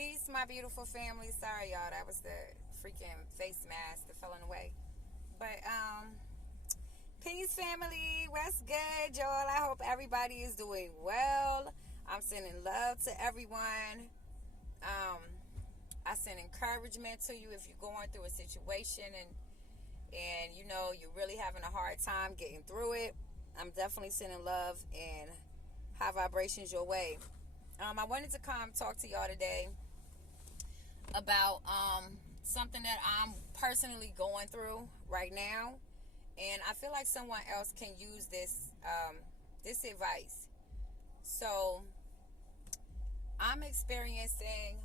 Peace, my beautiful family. Sorry, y'all. That was the freaking face mask that fell in the way. But, peace, family. What's good, y'all? I hope everybody is doing well. I'm sending love to everyone. I send encouragement to you if you're going through a situation and you're really having a hard time getting through it. I'm definitely sending love and high vibrations your way. I wanted to come talk to y'all today about something that I'm personally going through right now, and I feel like someone else can use this advice. So I'm experiencing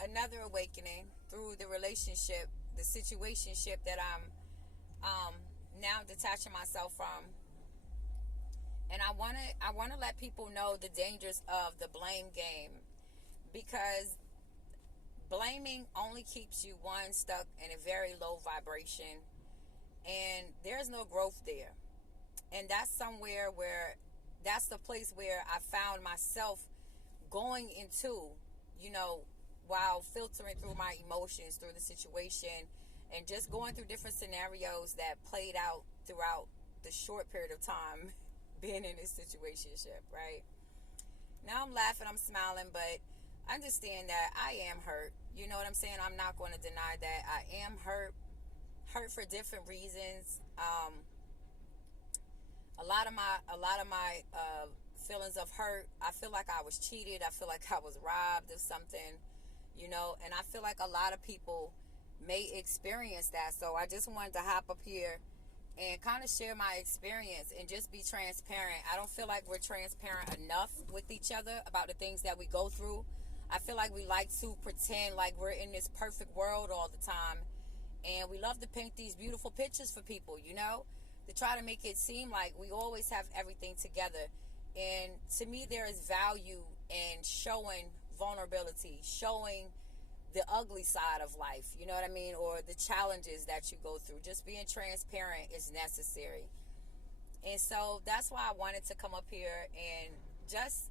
another awakening through the relationship, the situationship that I'm now detaching myself from. And I want to let people know the dangers of the blame game, because blaming only keeps you stuck in a very low vibration, and there's no growth there. And that's that's the place where I found myself going into, while filtering through my emotions through the situation and just going through different scenarios that played out throughout the short period of time being in this situationship, right? Now I'm laughing, I'm smiling, but understand that I am hurt. You know what I'm saying? I'm not going to deny that I am hurt for different reasons. A lot of my feelings of hurt, I feel like I was cheated. I feel like I was robbed of something, and I feel like a lot of people may experience that. So I just wanted to hop up here and kind of share my experience and just be transparent. I don't feel like we're transparent enough with each other about the things that we go through. I feel like we like to pretend like we're in this perfect world all the time, and we love to paint these beautiful pictures for people, to try to make it seem like we always have everything together. And to me, there is value in showing vulnerability, showing the ugly side of life, you know what I mean, or the challenges that you go through. Just being transparent is necessary. And so that's why I wanted to come up here and just,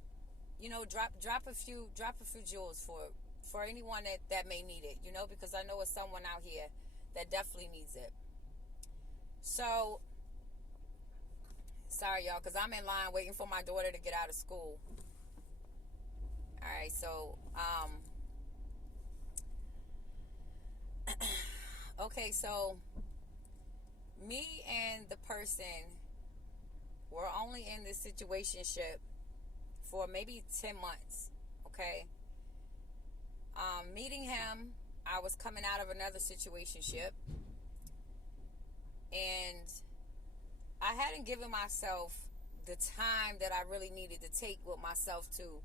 drop a few jewels for anyone that may need it, because I know it's someone out here that definitely needs it. So sorry, y'all, because I'm in line waiting for my daughter to get out of school. All right, so okay, so me and the person were only in this situationship for maybe 10 months, okay? Meeting him, I was coming out of another situationship, and I hadn't given myself the time that I really needed to take with myself to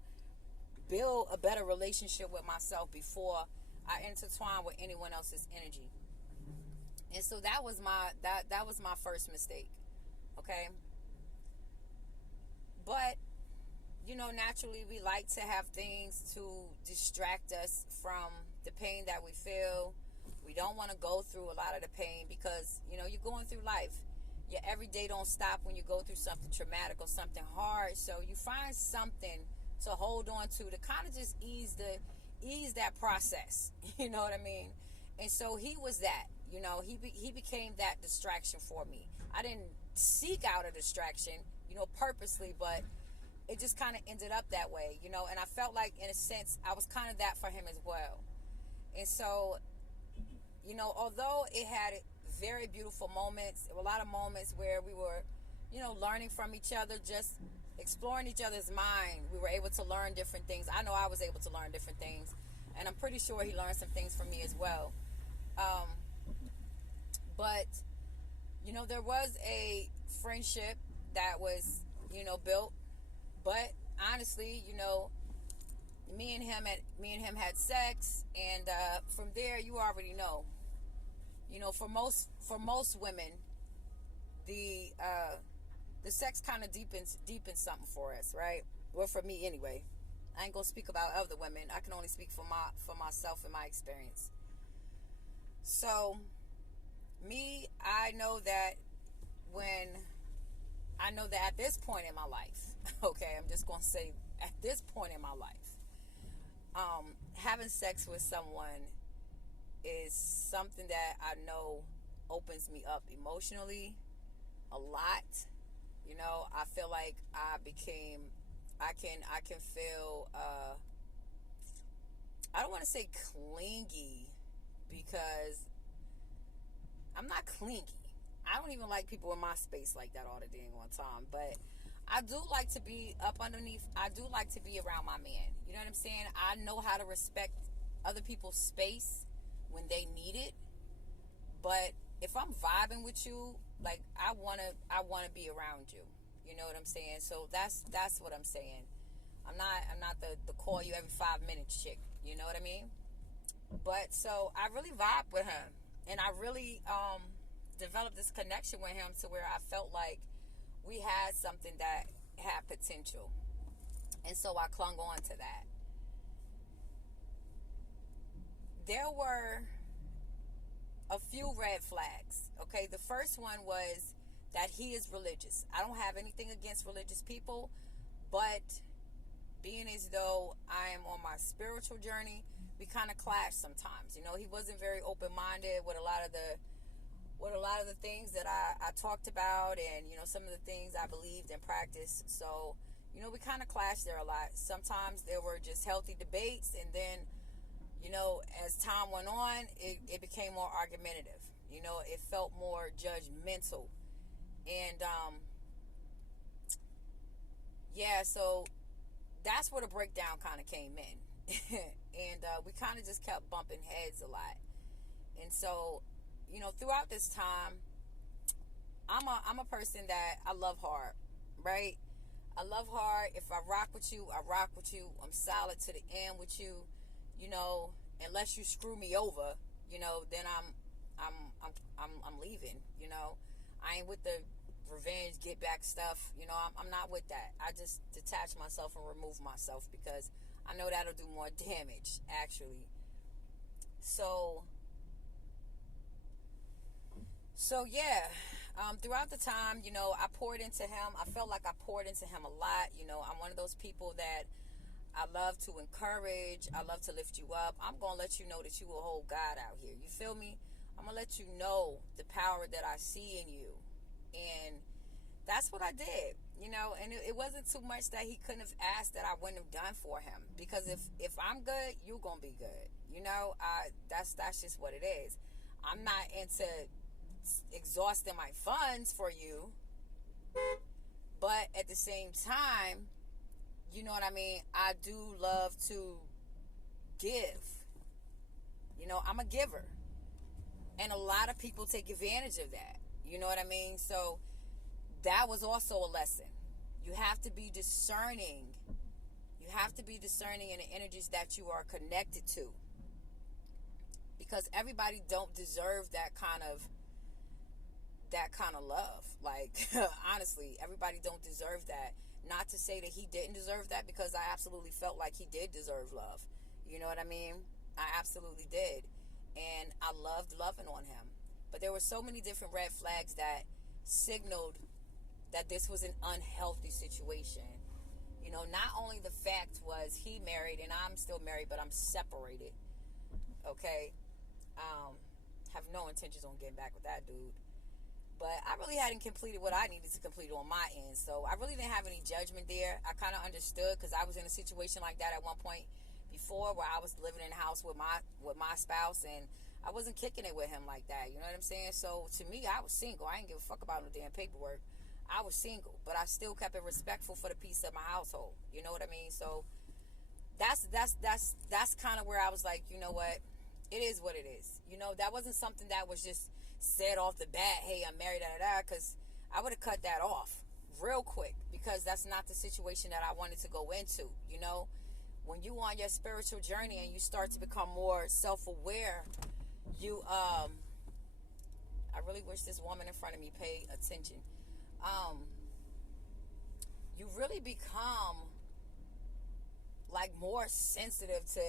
build a better relationship with myself before I intertwine with anyone else's energy. And so that was my first mistake. Okay. But, naturally we like to have things to distract us from the pain that we feel. We don't want to go through a lot of the pain because, you're going through life. Your everyday don't stop when you go through something traumatic or something hard. So you find something to hold on to kind of just ease that process. You know what I mean? And so he was that. He became that distraction for me. I didn't seek out a distraction, purposely, but it just kind of ended up that way, and I felt like, in a sense, I was kind of that for him as well. And so, although it had very beautiful moments, a lot of moments where we were, learning from each other, just exploring each other's mind. We were able to learn different things. I know I was able to learn different things, and I'm pretty sure he learned some things from me as well. But, there was a friendship that was, built. But honestly, me and him had sex, and from there, you already know. For most women, the sex kind of deepens something for us, right? Well, for me anyway. I ain't gonna speak about other women. I can only speak for myself and my experience. So, I know that at this point in my life, okay, I'm just gonna say at this point in my life, Having sex with someone is something that I know opens me up emotionally a lot. You know, I feel like I can feel I don't want to say clingy, because I'm not clingy. I don't even like people in my space like that all the dang on time. But I do like to be up underneath. I do like to be around my man. You know what I'm saying? I know how to respect other people's space when they need it. But if I'm vibing with you, like I wanna be around you. You know what I'm saying? So that's what I'm saying. I'm not the call you every 5 minutes chick. You know what I mean? But so I really vibe with him, and I really developed this connection with him to where I felt like we had something that had potential, and so I clung on to that. There were a few red flags. Okay, the first one was that he is religious. I don't have anything against religious people, but being as though I am on my spiritual journey, we kind of clash sometimes. You know, he wasn't very open minded with a lot of the things that I talked about, and some of the things I believed and practiced. So we kind of clashed there a lot. Sometimes there were just healthy debates, and then as time went on, it became more argumentative. It felt more judgmental, and yeah, so that's where the breakdown kind of came in. And we kind of just kept bumping heads a lot. And so throughout this time, I'm a person that I love hard, right? I love hard. If I rock with you, I rock with you. I'm solid to the end with you. Unless you screw me over, then I'm leaving. I ain't with the revenge, get back stuff. I'm not with that. I just detach myself and remove myself, because I know that'll do more damage, actually. So yeah, throughout the time, I poured into him. I felt like I poured into him a lot. I'm one of those people that I love to encourage. I love to lift you up. I'm going to let you know that you a whole God out here. You feel me? I'm going to let you know the power that I see in you. And that's what I did, and it wasn't too much that he couldn't have asked that I wouldn't have done for him. Because if I'm good, you're going to be good. That's just what it is. I'm not into exhausting my funds for you, but at the same time, you know what I mean, I do love to give. I'm a giver, and a lot of people take advantage of that. You know what I mean? So that was also a lesson. You have to be discerning. You have to be discerning in the energies that you are connected to, because everybody don't deserve that kind of love. Like, honestly, everybody don't deserve that. Not to say that he didn't deserve that, because I absolutely felt like he did deserve love. You know what I mean? I absolutely did. And I loved loving on him. But there were so many different red flags that signaled that this was an unhealthy situation. Not only the fact was he married and I'm still married, but I'm separated. Okay? Have no intentions on getting back with that dude. But I really hadn't completed what I needed to complete on my end. So I really didn't have any judgment there. I kind of understood, because I was in a situation like that at one point before, where I was living in a house with my spouse, and I wasn't kicking it with him like that. You know what I'm saying? So to me, I was single. I didn't give a fuck about no damn paperwork. I was single, but I still kept it respectful for the peace of my household. You know what I mean? So that's kind of where I was like, you know what? It is what it is. That wasn't something that was just said off the bat, hey, I'm married, because I would have cut that off real quick, because that's not the situation that I wanted to go into. When you on your spiritual journey and you start to become more self-aware, I really wish this woman in front of me paid attention. You really become like more sensitive to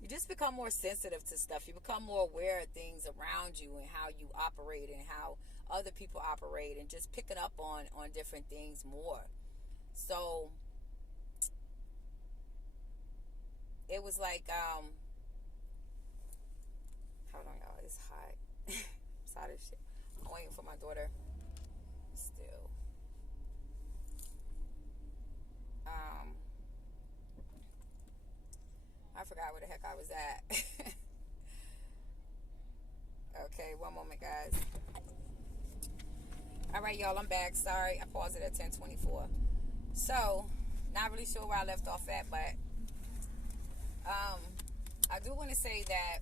you just become more sensitive to stuff. You become more aware of things around you and how you operate and how other people operate, and just picking up on different things more. So was like, hold on, y'all, it's hot. It's hot as shit. I'm waiting for my daughter. Still. I forgot where the heck I was at. Okay, one moment, guys. All right, y'all, I'm back. Sorry, I paused it at 10:24. So, not really sure where I left off at, but I do want to say that,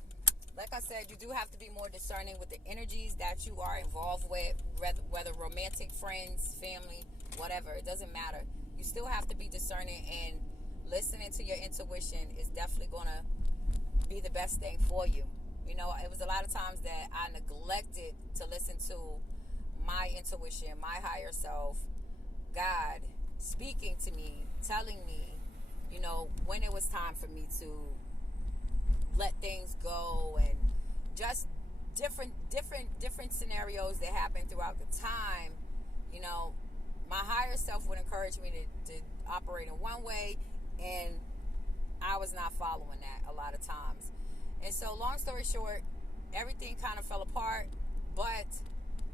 like I said, you do have to be more discerning with the energies that you are involved with, whether romantic, friends, family, whatever. It doesn't matter. You still have to be discerning, and listening to your intuition is definitely going to be the best thing for you. You know, it was a lot of times that I neglected to listen to my intuition, my higher self, God speaking to me, telling me, you know, when it was time for me to let things go, and just different scenarios that happened throughout the time. You know, my higher self would encourage me to operate in one way, and I was not following that a lot of times. And so, long story short, everything kind of fell apart. But,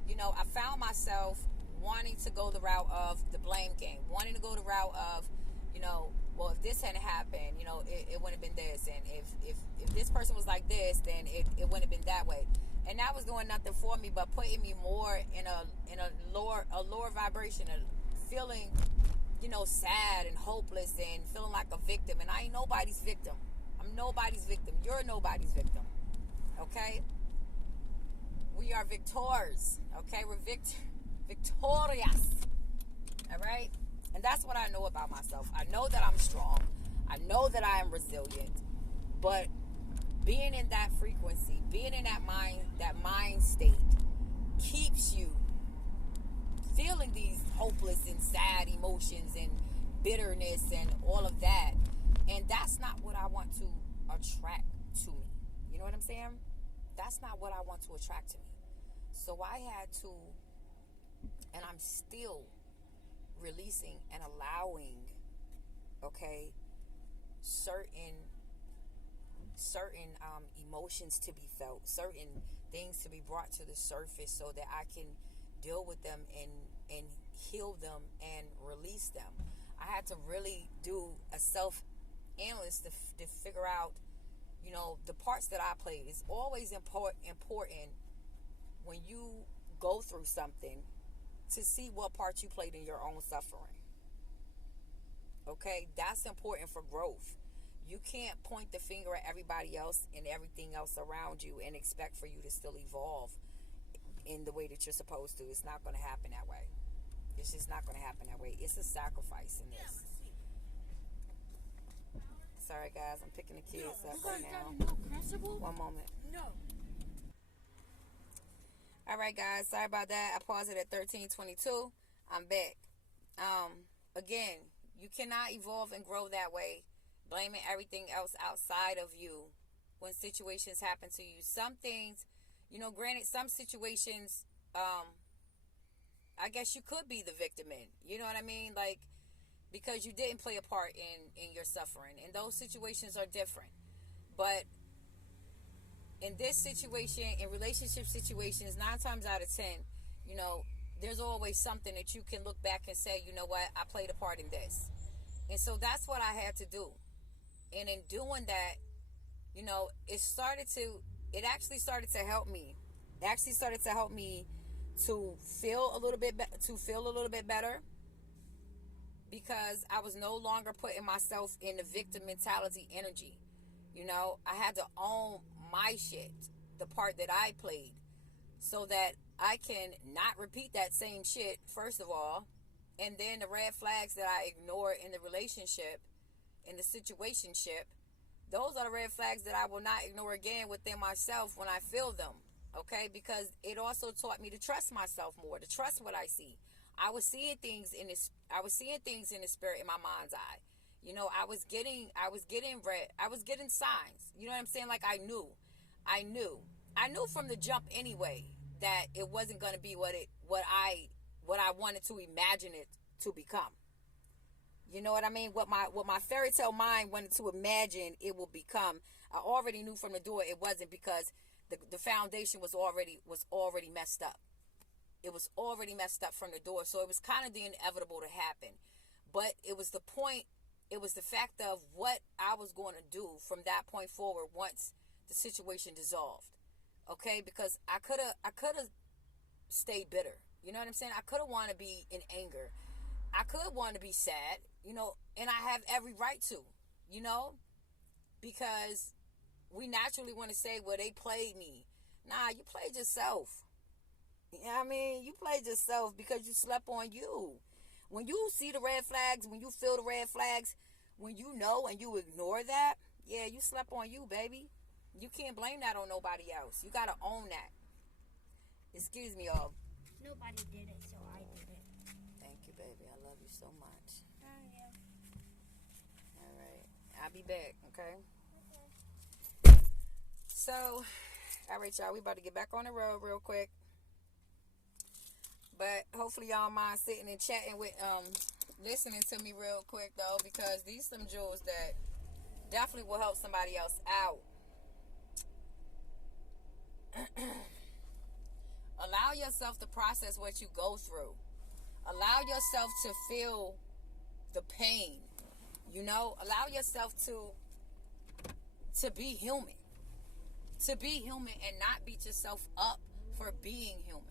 you know, I found myself wanting to go the route of the blame game, wanting to go the route of, you know, well, if this hadn't happened, you know, it wouldn't have been this. And if this person was like this, then it wouldn't have been that way. And that was doing nothing for me but putting me more in a lower vibration, of feeling, you know, sad and hopeless and feeling like a victim. And I ain't nobody's victim. I'm nobody's victim. You're nobody's victim. Okay? We are victors. Okay? We're victorious. All right? And that's what I know about myself. I know that I'm strong. I know that I am resilient. But being in that frequency, being in that mind state, keeps you feeling these hopeless and sad emotions and bitterness and all of that. And that's not what I want to attract to me. You know what I'm saying? That's not what I want to attract to me. So I had to, and I'm still releasing and allowing, okay, certain emotions to be felt, certain things to be brought to the surface, so that I can deal with them and heal them and release them. I had to really do a self-analysis to figure out, you know, the parts that I played. It's always important when you go through something to see what part you played in your own suffering. Okay, that's important for growth. You can't point the finger at everybody else and everything else around you and expect for you to still evolve in the way that you're supposed to. It's not going to happen that way. It's just not going to happen that way. It's a sacrifice in this. Sorry, guys. I'm picking the kids up right now. One moment. No. All right, guys. Sorry about that. I paused it at 13:22. I'm back. Again, you cannot evolve and grow that way, blaming everything else outside of you when situations happen to you. Some things, you know, granted, some situations, I guess you could be the victim in. You know what I mean? Like, because you didn't play a part in your suffering. And those situations are different. But in this situation, in relationship situations, 9 times out of 10, you know, there's always something that you can look back and say, you know what, I played a part in this. And so that's what I had to do. And in doing that, you know, it actually started to help me. It actually started to help me to feel a little bit better, because I was no longer putting myself in the victim mentality energy. You know, I had to own my shit, the part that I played, so that I can not repeat that same shit, first of all, and then the red flags that I ignore in the relationship, in the situationship, those are the red flags that I will not ignore again within myself when I feel them. Okay, because it also taught me to trust myself more, to trust what I see. I was seeing things in the spirit, in my mind's eye. You know, I was getting signs. You know what I'm saying? Like I knew from the jump anyway that it wasn't going to be what I wanted to imagine it to become. You know what I mean? What my fairy tale mind wanted to imagine it will become, I already knew from the door it wasn't, because the foundation was already messed up. It was already messed up from the door. So it was kind of the inevitable to happen. But it was the point, it was the fact of what I was going to do from that point forward once the situation dissolved. Okay? Because I could have stayed bitter. You know what I'm saying? I could have wanted to be in anger. I could want to be sad, you know, and I have every right to, you know, because we naturally want to say, well, they played me. Nah, you played yourself. You know what I mean? You played yourself because you slept on you. When you see the red flags, when you feel the red flags, when you know and you ignore that, yeah, you slept on you, baby. You can't blame that on nobody else. You got to own that. Excuse me, y'all. Nobody did it, so I did it. Thank you, baby. I love you so much. Yeah. All right. I'll be back, okay? Okay. So, all right, y'all. We about to get back on the road real quick. But hopefully y'all mind sitting and chatting with, listening to me real quick, though, because these some jewels that definitely will help somebody else out. Allow yourself to process what you go through. Allow yourself to feel the pain. You know, allow yourself to be human. To be human and not beat yourself up for being human.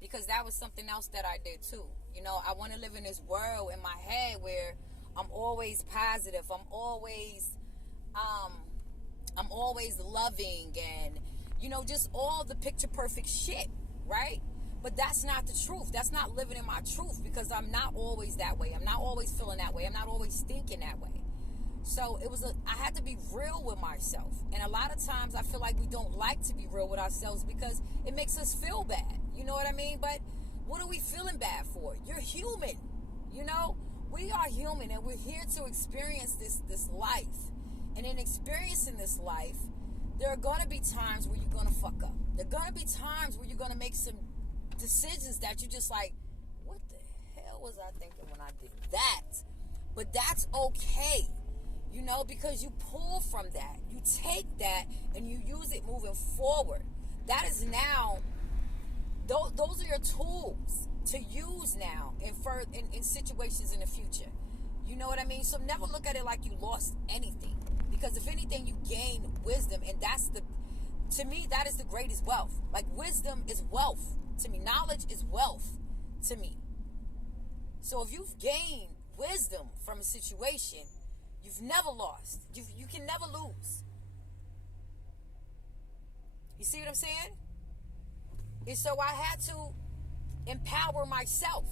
Because that was something else that I did too. You know, I want to live in this world in my head where I'm always positive. I'm always loving and, you know, just all the picture perfect shit, right? But that's not the truth. That's not living in my truth, because I'm not always that way. I'm not always feeling that way. I'm not always thinking that way. So I had to be real with myself. And a lot of times I feel like we don't like to be real with ourselves because it makes us feel bad. You know what I mean? But what are we feeling bad for? You're human. You know, we are human and we're here to experience this life. And in experiencing this life, there are going to be times where you're going to fuck up. There are going to be times where you're going to make some decisions that you're just like, what the hell was I thinking when I did that? But that's okay. You know, because you pull from that. You take that and you use it moving forward. That is now, those are your tools to use now in situations in the future. You know what I mean? So never look at it like you lost anything. Because if anything, you gain wisdom. And to me, that is the greatest wealth. Like, wisdom is wealth to me. Knowledge is wealth to me. So if you've gained wisdom from a situation, you've never lost. You can never lose. You see what I'm saying? And so I had to empower myself.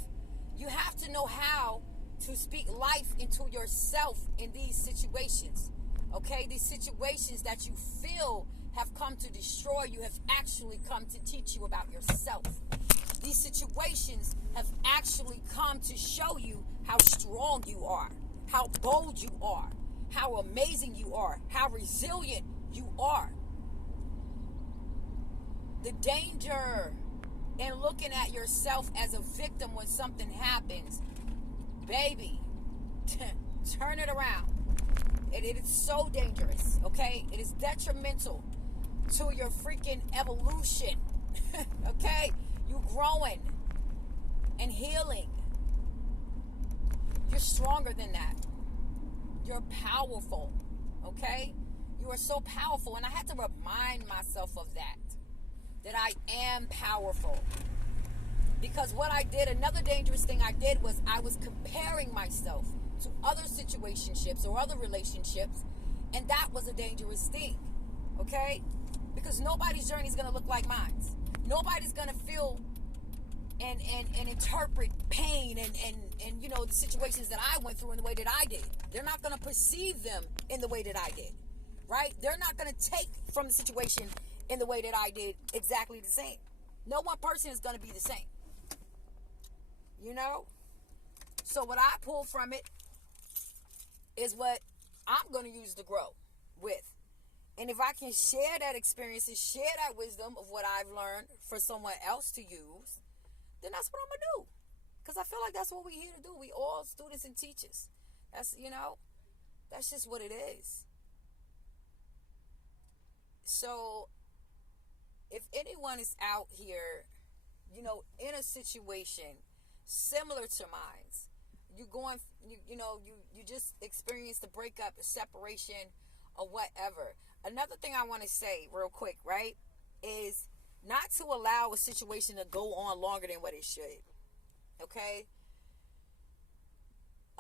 You have to know how to speak life into yourself in these situations. Okay? These situations that you feel have come to destroy you have actually come to teach you about yourself. These situations have actually come to show you how strong you are, how bold you are, how amazing you are, how resilient you are. The danger in looking at yourself as a victim when something happens, baby, turn it around. It is so dangerous, okay? It is detrimental to your freaking evolution, okay? You growing and healing. You're stronger than that. You're powerful, okay? You are so powerful. And I had to remind myself of that I am powerful. Because what I did, another dangerous thing I did was I was comparing myself to other situationships or other relationships. And that was a dangerous thing, okay? Because nobody's journey is going to look like mine. Nobody's going to feel and interpret pain and you know, the situations that I went through in the way that I did. They're not going to perceive them in the way that I did, right? They're not going to take from the situation in the way that I did exactly the same. No one person is going to be the same, you know? So what I pull from it is what I'm going to use to grow with. And if I can share that experience and share that wisdom of what I've learned for someone else to use, then that's what I'm going to do. Because I feel like that's what we're here to do. We all students and teachers. That's, that's just what it is. So if anyone is out here, in a situation similar to mine, you just experienced the breakup, the separation, or whatever. Another thing I want to say real quick, right, is not to allow a situation to go on longer than what it should. Okay?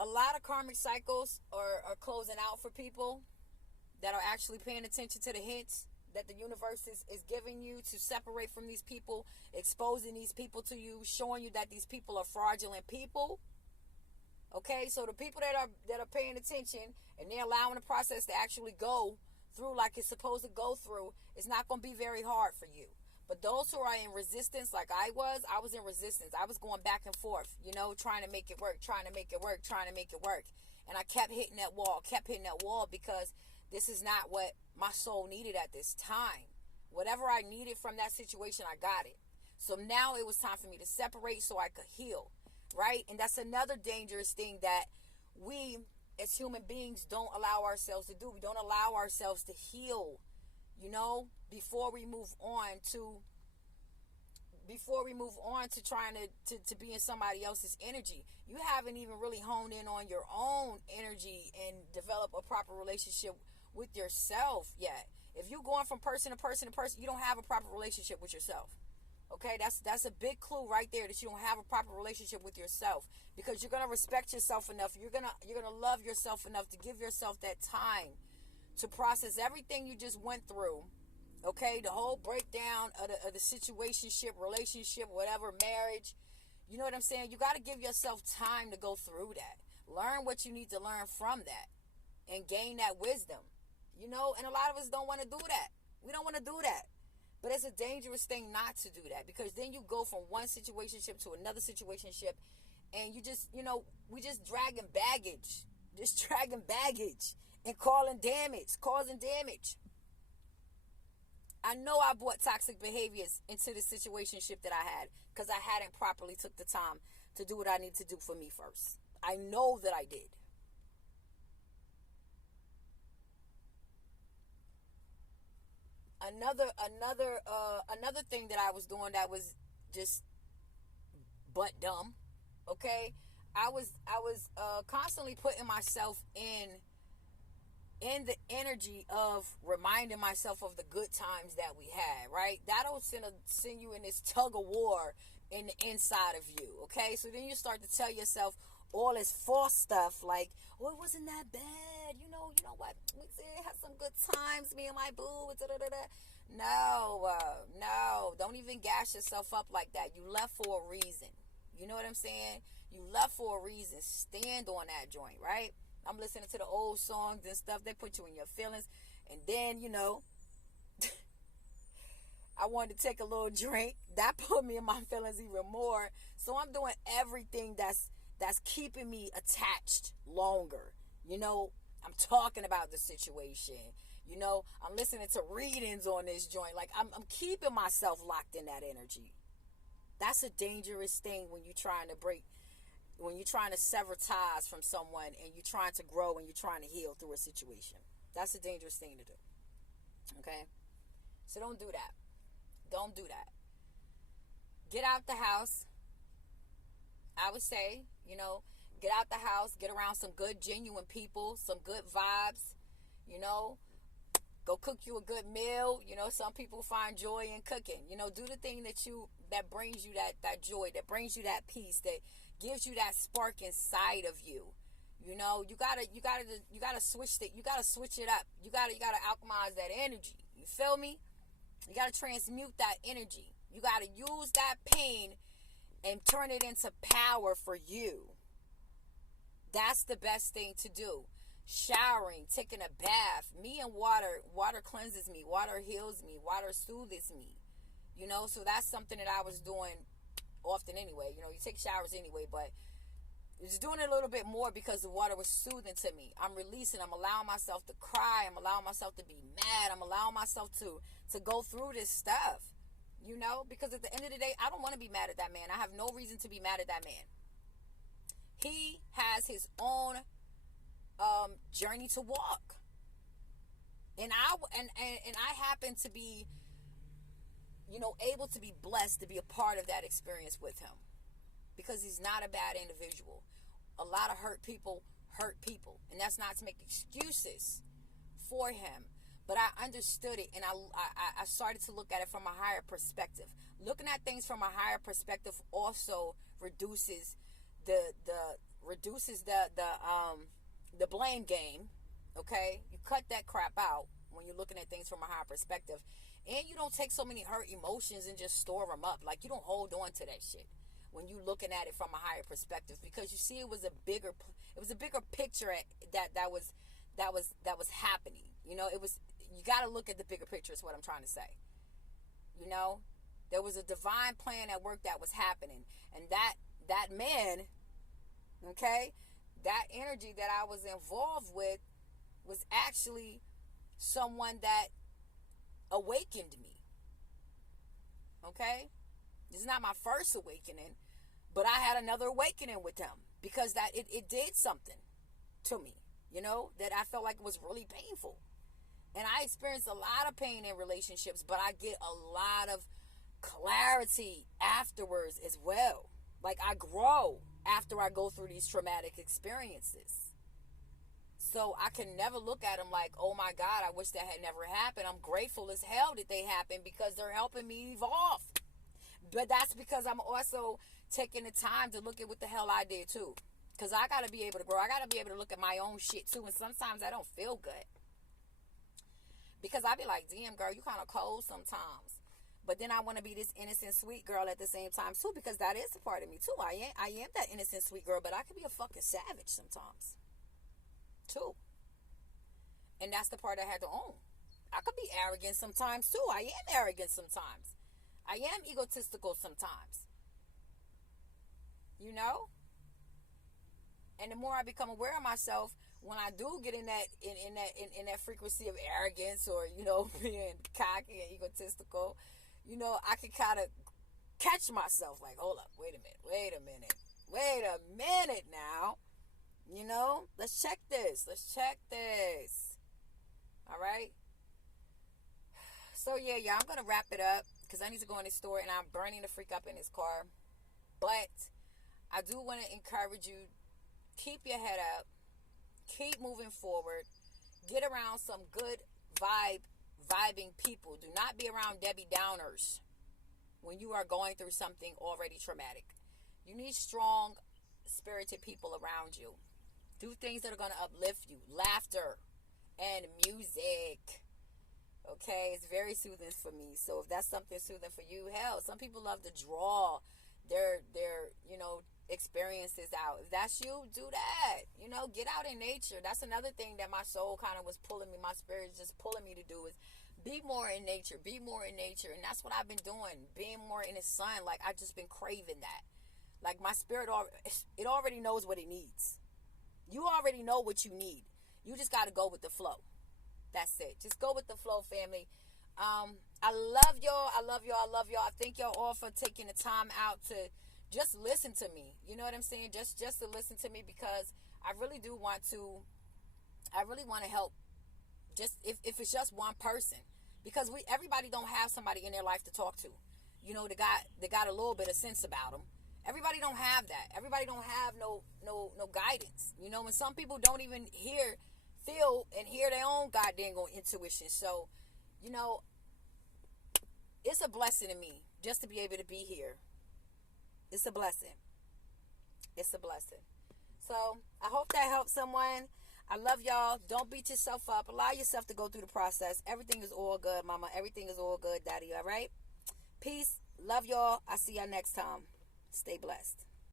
A lot of karmic cycles are closing out for people that are actually paying attention to the hints that the universe is giving you to separate from these people, exposing these people to you, showing you that these people are fraudulent people. Okay, so the people that are paying attention and they're allowing the process to actually go through like it's supposed to go through, it's not going to be very hard for you. But those who are in resistance, like I was in resistance. I was going back and forth, trying to make it work, trying to make it work, trying to make it work. And I kept hitting that wall because this is not what my soul needed at this time. Whatever I needed from that situation, I got it. So now it was time for me to separate so I could heal, right? And that's another dangerous thing that we as human beings don't allow ourselves to do. We don't allow ourselves to heal, before we move on to trying to be in somebody else's energy. You haven't even really honed in on your own energy and develop a proper relationship with yourself yet. If you're going from person to person to person, you don't have a proper relationship with yourself. Okay, that's a big clue right there, that you don't have a proper relationship with yourself, because you're gonna respect yourself enough. You're gonna love yourself enough to give yourself that time to process everything you just went through. Okay, the whole breakdown of the situationship, relationship, whatever, marriage. You know what I'm saying? You got to give yourself time to go through that. Learn what you need to learn from that and gain that wisdom. And a lot of us don't want to do that. We don't want to do that. But it's a dangerous thing not to do that, because then you go from one situationship to another situationship, and you just, we just dragging baggage and causing damage. I know I brought toxic behaviors into the situationship that I had because I hadn't properly took the time to do what I need to do for me first. I know that I did. Another thing that I was doing that was just but dumb. Okay, I was constantly putting myself in the energy of reminding myself of the good times that we had, right? That'll send you in this tug of war in the inside of you, okay? So then you start to tell yourself all this false stuff like, oh, it wasn't that bad, you know what, we had some good times, me and my boo, da-da-da-da. No, don't even gas yourself up like that. You left for a reason. You know what I'm saying? You left for a reason. Stand on that joint, right? I'm listening to the old songs and stuff. They put you in your feelings. And then, I wanted to take a little drink. That put me in my feelings even more. So I'm doing everything that's keeping me attached longer. I'm talking about the situation. I'm listening to readings on this joint. Like, I'm keeping myself locked in that energy. That's a dangerous thing when you're trying to sever ties from someone and you're trying to grow and you're trying to heal through a situation. That's a dangerous thing to do. Okay? So don't do that. Don't do that. Get out the house. I would say, get out the house, get around some good, genuine people, some good vibes, go cook you a good meal. Some people find joy in cooking. Do the thing that brings you that joy, that brings you that peace, that gives you that spark inside of you. You gotta switch it. You gotta switch it up. You gotta alchemize that energy. You feel me? You gotta transmute that energy. You gotta use that pain and turn it into power for you. That's the best thing to do. Showering, taking a bath. Me and water cleanses me. Water heals me. Water soothes me. So that's something that I was doing often anyway. You take showers anyway, but just doing it a little bit more because the water was soothing to me. I'm releasing. I'm allowing myself to cry. I'm allowing myself to be mad. I'm allowing myself to go through this stuff. Because at the end of the day, I don't want to be mad at that man. I have no reason to be mad at that man. He has his own journey to walk. And I happen to be, able to be blessed to be a part of that experience with him, because he's not a bad individual. A lot of hurt people, and that's not to make excuses for him, but I understood it, and I started to look at it from a higher perspective. Looking at things from a higher perspective also reduces the blame game. Okay, you cut that crap out when you're looking at things from a higher perspective, and you don't take so many hurt emotions and just store them up. Like, you don't hold on to that shit when you're looking at it from a higher perspective, because you see it was a bigger picture that was happening. You got to look at the bigger picture is what I'm trying to say. There was a divine plan at work that was happening, and that man, okay, that energy that I was involved with was actually someone that awakened me. Okay? This is not my first awakening, but I had another awakening with him, because that it did something to me, that I felt like it was really painful. And I experienced a lot of pain in relationships, but I get a lot of clarity afterwards as well. Like, I grow after I go through these traumatic experiences. So I can never look at them like, oh my God, I wish that had never happened. I'm grateful as hell that they happened, because they're helping me evolve. But that's because I'm also taking the time to look at what the hell I did too. Because I got to be able to grow. I got to be able to look at my own shit too. And sometimes I don't feel good, because I be like, damn, girl, you kind of cold sometimes. But then I want to be this innocent, sweet girl at the same time too, because that is a part of me too. I am that innocent, sweet girl, but I can be a fucking savage sometimes too. And that's the part I had to own. I could be arrogant sometimes too. I am arrogant sometimes. I am egotistical sometimes. And the more I become aware of myself, when I do get in that frequency of arrogance, or being cocky and egotistical, I can kind of catch myself, like, hold up, wait a minute now. Let's check this. All right. So yeah, I'm gonna wrap it up, because I need to go in the store, and I'm burning the freak up in this car. But I do want to encourage you, keep your head up, keep moving forward, get around some good vibing people. Do not be around Debbie Downers when you are going through something already traumatic. You need strong, spirited people around you. Do things that are going to uplift you. Laughter and music. Okay, it's very soothing for me. So if that's something soothing for you, hell, some people love to draw their experiences out. If that's you, do that. Get out in nature. That's another thing that my soul kind of was pulling me, my spirit is just pulling me to do, is be more in nature. And that's what I've been doing, being more in the sun. Like, I've just been craving that. Like, my spirit, it already knows what it needs. You already know what you need. You just got to go with the flow. That's it. Just go with the flow, family. I love y'all. I thank y'all all for taking the time out to just listen to me. You know what I'm saying? Just to listen to me, because I really want to help. Just if it's just one person, because everybody don't have somebody in their life to talk to. They got a little bit of sense about them. Everybody don't have that. Everybody don't have no guidance. And some people don't even feel and hear their own goddamn intuition. So, it's a blessing to me just to be able to be here. It's a blessing. So, I hope that helps someone. I love y'all. Don't beat yourself up. Allow yourself to go through the process. Everything is all good, mama. Everything is all good, daddy. All right? Peace. Love y'all. I'll see y'all next time. Stay blessed.